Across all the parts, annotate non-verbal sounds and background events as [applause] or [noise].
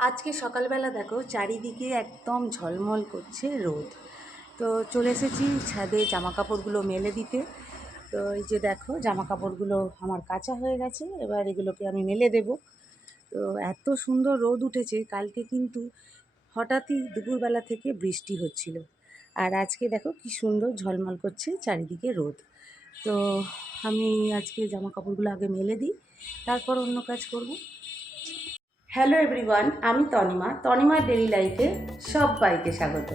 আজকে সকালবেলা দেখো চারিদিকে একদম ঝলমল করছে রোদ। তো চলে এসেছি ছাদে জামা কাপড়গুলো মেলে দিতে। তো এই যে দেখো জামা কাপড়গুলো আমার কাঁচা হয়ে গেছে, এবার এগুলোকে আমি মেলে দেব। তো এত সুন্দর রোদ উঠেছে, কালকে কিন্তু হঠাৎই দুপুরবেলা থেকে বৃষ্টি হচ্ছিল। আর আজকে দেখো কি সুন্দর ঝলমল করছে চারিদিকে রোদ। তো আমি আজকে জামা কাপড়গুলো আগে মেলে দিই, তারপর অন্য কাজ করব। হ্যালো এভরিওয়ান, আমি তনিমা। তনিমা ডেলি লাইফে সব বাইকে স্বাগত।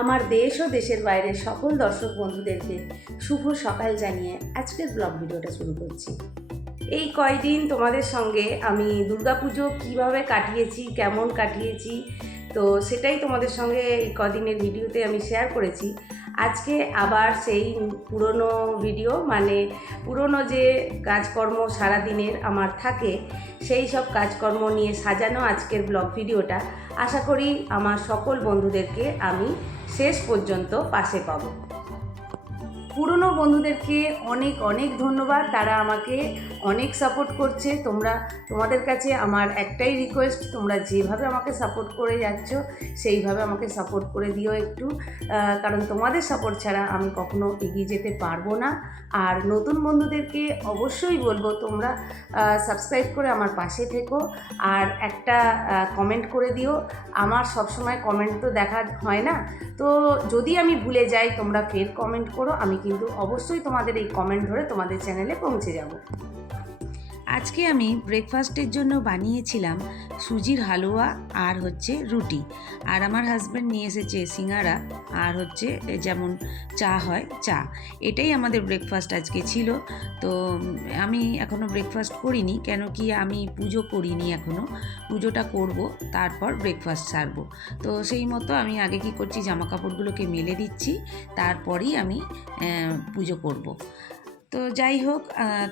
আমার দেশ ও দেশের বাইরের সকল দর্শক বন্ধুদেরকে শুভ সকাল জানিয়ে আজকের ব্লগ ভিডিওটা শুরু করছি। এই কয়দিন তোমাদের সঙ্গে আমি দুর্গাপুজো কীভাবে কাটিয়েছি, কেমন কাটিয়েছি তো সেটাই তোমাদের সঙ্গে এই কদিনের ভিডিওতে আমি শেয়ার করেছি। আজকে আবার সেই পুরনো ভিডিও মানে পুরনো যে কাজকর্ম সারাদিনের আমার থাকে, সেই সব কাজকর্ম নিয়ে সাজানো আজকের ব্লগ ভিডিওটা। আশা করি আমার সকল বন্ধুদেরকে আমি শেষ পর্যন্ত পাশে পাবো। পুরনো বন্ধুদেরকে অনেক অনেক ধন্যবাদ। তারা আমাকে অনেক সাপোর্ট করছে। তোমরা, তোমাদের কাছে আমার একটাই রিকোয়েস্ট তোমরা যেভাবে আমাকে সাপোর্ট করে যাচ্ছ, সেইভাবে আমাকে সাপোর্ট করে দিও একটু। কারণ তোমাদের সাপোর্ট ছাড়া আমি কখনো এগিয়ে যেতে পারব না। আর নতুন বন্ধুদেরকে অবশ্যই বলব, তোমরা সাবস্ক্রাইব করে আমার পাশে থেকো। আর একটা কমেন্ট করে দিও। আমার সবসময় কমেন্ট তো দেখা হয় না। তো যদি আমি ভুলে যাই, তোমরা ফের কমেন্ট করো। আমি কিন্তু অবশ্যই তোমাদের এই কমেন্ট ধরে তোমাদের চ্যানেলে পৌঁছে যাব। আজকে আমি ব্রেকফাস্টের জন্য বানিয়েছিলাম সুজির হালুয়া আর হচ্ছে রুটি। আর আমার হাজব্যান্ড নিয়ে এসেছে সিঙ্গারা আর হচ্ছে যেমন চা হয়, চা। এটাই আমাদের ব্রেকফাস্ট আজকে ছিল। তো আমি এখনও ব্রেকফাস্ট করিনি, কেন কি আমি পুজো করিনি এখনও পুজোটা করব, তারপর ব্রেকফাস্ট সারবো। তো সেই মতো আমি আগে কি করছি জামা কাপড়গুলোকে মেলে দিচ্ছি, তারপরেই আমি পুজো করব। তো যাই হোক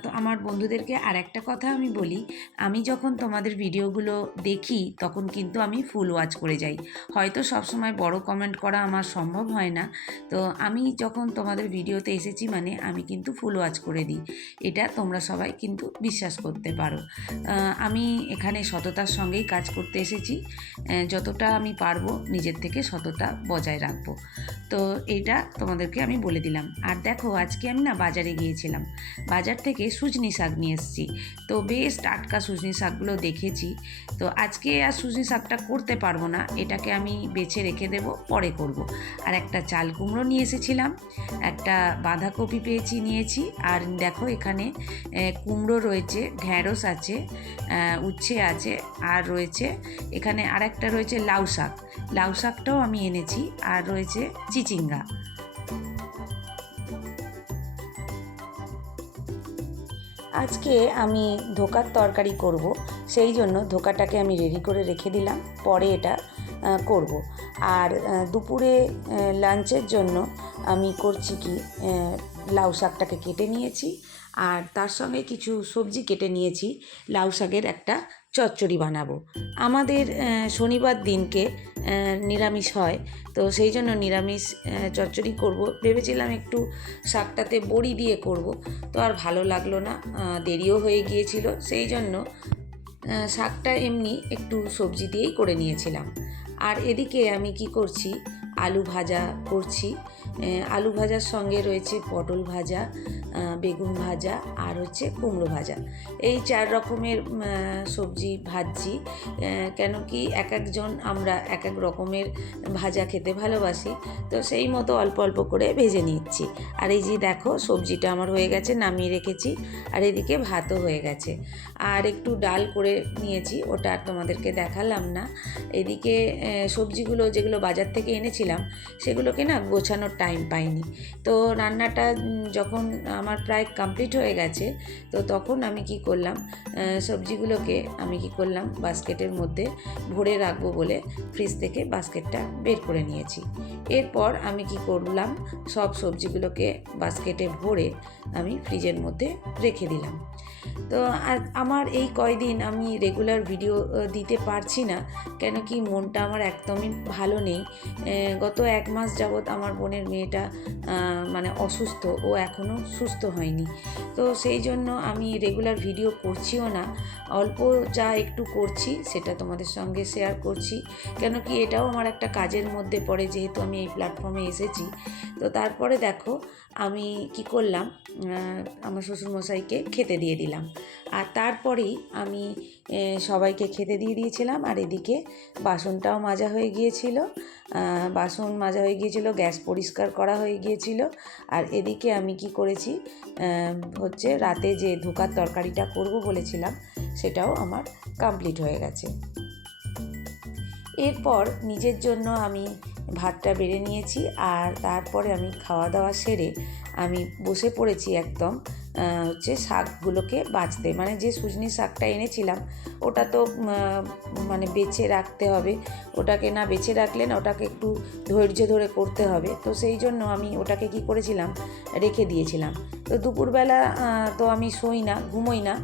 তো আমার বন্ধুদেরকে আর একটা কথা আমি বলি। আমি যখন তোমাদের ভিডিওগুলো দেখি, তখন কিন্তু আমি ফুল ওয়াচ করে যাই। হয়তো সবসময় বড় কমেন্ট করা আমার সম্ভব হয় না। তো আমি যখন তোমাদের ভিডিওতে এসেছি মানে আমি কিন্তু ফুল ওয়াচ করে দিই। এটা তোমরা সবাই কিন্তু বিশ্বাস করতে পারো। আমি এখানে সততার সঙ্গেই কাজ করতে এসেছি। যতটা আমি পারব, নিজের থেকে সততা বজায় রাখব। তো এটা তোমাদেরকে আমি বলে দিলাম। আর দেখো, আজকে আমি না বাজারে গিয়েছিলাম। বাজার থেকে সুজনি শাক নিয়ে এসেছি। তো বেশ টাটকা সুজনি শাকগুলো দেখেছি। তো আজকে আর সুজনি শাকটা করতে পারব না। এটাকে আমি বেছে রেখে দেব, পরে করব। আর একটা চাল কুমড়ো নিয়ে এসেছিলাম। একটা বাঁধাকপি পেয়েছি নিয়েছি। আর দেখো এখানে কুমড়ো রয়েছে, ঢ্যাঁড়স আছে উচ্ছে আছে, আর রয়েছে, এখানে আর একটা রয়েছে লাউ শাক। লাউ শাকটাও আমি এনেছি। আর রয়েছে চিচিঙ্গা। আজকে আমি ধোকার তরকারি করব, সেই জন্য ধোকাটাকে আমি রেডি করে রেখে দিলাম, পরে এটা করব। আর দুপুরে লাঞ্চের জন্য আমি করছি কি লাউ শাকটাকে কেটে নিয়েছি, আর তার সঙ্গে কিছু সবজি কেটে নিয়েছি, লাউ শাকের একটা চচ্চড়ি বানাবো। আমাদের শনিবার দিনকে নিরামিষ হয়। তো সেই জন্য নিরামিষ চচ্চড়ি করব। ভেবেছিলাম একটু শাকটাতে বড়ি দিয়ে করব। তো আর ভালো লাগল না দেরিও হয়ে গিয়েছিল। সেই জন্য শাকটা এমনি একটু সবজি দিয়েই করে নিয়েছিলাম। আর এদিকে আমি কি করছি আলু ভাজা করছি। আলু ভাজার সঙ্গে রয়েছে পটল ভাজা বেগুন ভাজা আর হচ্ছে কুমড়ো ভাজা। এই চার রকমের সবজি ভাজছি। কেন কি এক একজন আমরা এক এক রকমের ভাজা খেতে ভালোবাসি। তো সেই মতো অল্প অল্প করে ভেজে নিচ্ছি। আর এই যে দেখো সবজিটা আমার হয়ে গেছে, নামিয়ে রেখেছি। আর এদিকে ভাতও হয়ে গেছে। আর একটু ডাল করে নিয়েছি, ওটা আর তোমাদেরকে দেখালাম না। এদিকে সবজিগুলো যেগুলো বাজার থেকে এনেছিলাম সেগুলোকে না গোছানোর টাইম পাইনি। তো রান্নাটা যখন আমার প্রায় কমপ্লিট হয়ে গেছে, তো তখন আমি কি করলাম সবজিগুলোকে আমি কি করলাম, বাস্কেটের মধ্যে ভরে রাখব বলে ফ্রিজ থেকে বাস্কেটটা বের করে নিয়েছি। এরপর আমি কি করলাম, সব সবজিগুলোকে বাস্কেটে ভরে আমি ফ্রিজের মধ্যে রেখে দিলাম। তো আর আমার এই কয়দিন আমি রেগুলার ভিডিও দিতে পারছি না, কেন কি মনটা আমার একদমই ভালো নেই গত এক মাস যাবৎ আমার বোনের মেয়েটা মানে অসুস্থ, ও এখনও সুস্থ হয়নি। তো সেই জন্য আমি রেগুলার ভিডিও করছিও না, অল্প যা একটু করছি সেটা তোমাদের সঙ্গে শেয়ার করছি। কেন কি এটাও আমার একটা কাজের মধ্যে পড়ে, যেহেতু আমি এই প্ল্যাটফর্মে এসেছি। তো তারপরে দেখো, আমি কি করলাম আমার শ্বশুরমশাইকে খেতে দিয়ে দিলাম। আর তারপরেই আমি সবাইকে খেতে দিয়ে দিয়েছিলাম, আর এদিকে বাসনটাও মাজা হয়ে গিয়েছিল। বাসন মাজা হয়ে গিয়েছিল, গ্যাস পরিষ্কার করা হয়ে গিয়েছিল। আর এদিকে আমি কি করেছি হচ্ছে রাতে যে ধোকার তরকারিটা করব বলেছিলাম, সেটাও আমার কমপ্লিট হয়ে গেছে। এরপর নিজের জন্য আমি ভাতটা বেড়ে নিয়েছি, আর তারপরে আমি খাওয়া দাওয়া সেরে আমি বসে পড়েছি একদম হচ্ছে শাকগুলোকে বাঁচতে। মানে যে সুজনি শাকটা এনেছিলাম, ওটা তো মানে বেছে রাখতে হবে। ওটাকে না বেছে রাখলে না ওটাকে একটু ধৈর্য ধরে করতে হবে। তো সেই জন্য আমি ওটাকে কি করেছিলাম, রেখে দিয়েছিলাম। তো দুপুরবেলা তো আমি শোই না, ঘুমোই না।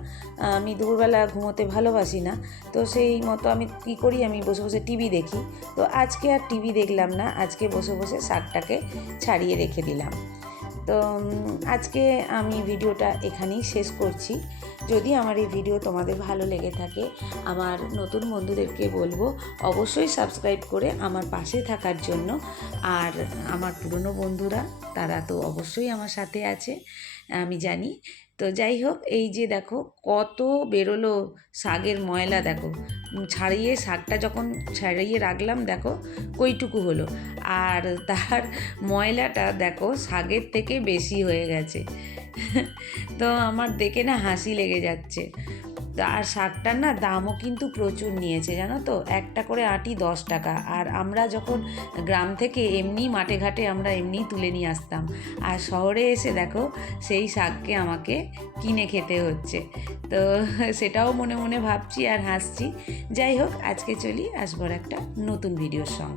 আমি দুপুরবেলা ঘুমোতে ভালোবাসি না। তো সেই মতো আমি কী করি, আমি বসে বসে টিভি দেখি। তো আজকে আর টিভি দেখলাম না, আজকে বসে বসে শাকটাকে ছাড়িয়ে রেখে দিলাম। তো আজকে আমি ভিডিওটা এখানেই শেষ করছি। যদি আমার এই ভিডিও তোমাদের ভালো লেগে থাকে, আমার নতুন বন্ধুদেরকে বলব, অবশ্যই সাবস্ক্রাইব করে আমার পাশে থাকার জন্য। আর আমার পুরনো বন্ধুরা, তারা তো অবশ্যই আমার সাথে আছে, আমি জানি। তো যাই হোক এই যে দেখো কত বেরোলো শাগের ময়লা দেখো। ছাড়িয়ে শাকটা যখন ছাড়িয়ে রাখলাম দেখো কইটুকু হলো। আর তার ময়লাটা দেখো শাগের থেকে বেশি হয়ে গেছে। [laughs] তো আমার দেখে না হাসি লেগে যাচ্ছে। আর শাকটার না দামও কিন্তু প্রচুর নিয়েছে, জানো তো? একটা করে আটি দশ টাকা। আর আমরা যখন গ্রাম থেকে এমনি মাঠে ঘাটে আমরা এমনি তুলে নিয়ে আসতাম। আর শহরে এসে দেখো, সেই শাককে আমাকে কিনে খেতে হচ্ছে। তো [laughs] সেটাও মনে মনে ভাবছি আর হাসছি। যাই হোক, আজকে চলি আসবার একটা নতুন ভিডিওর সঙ্গে।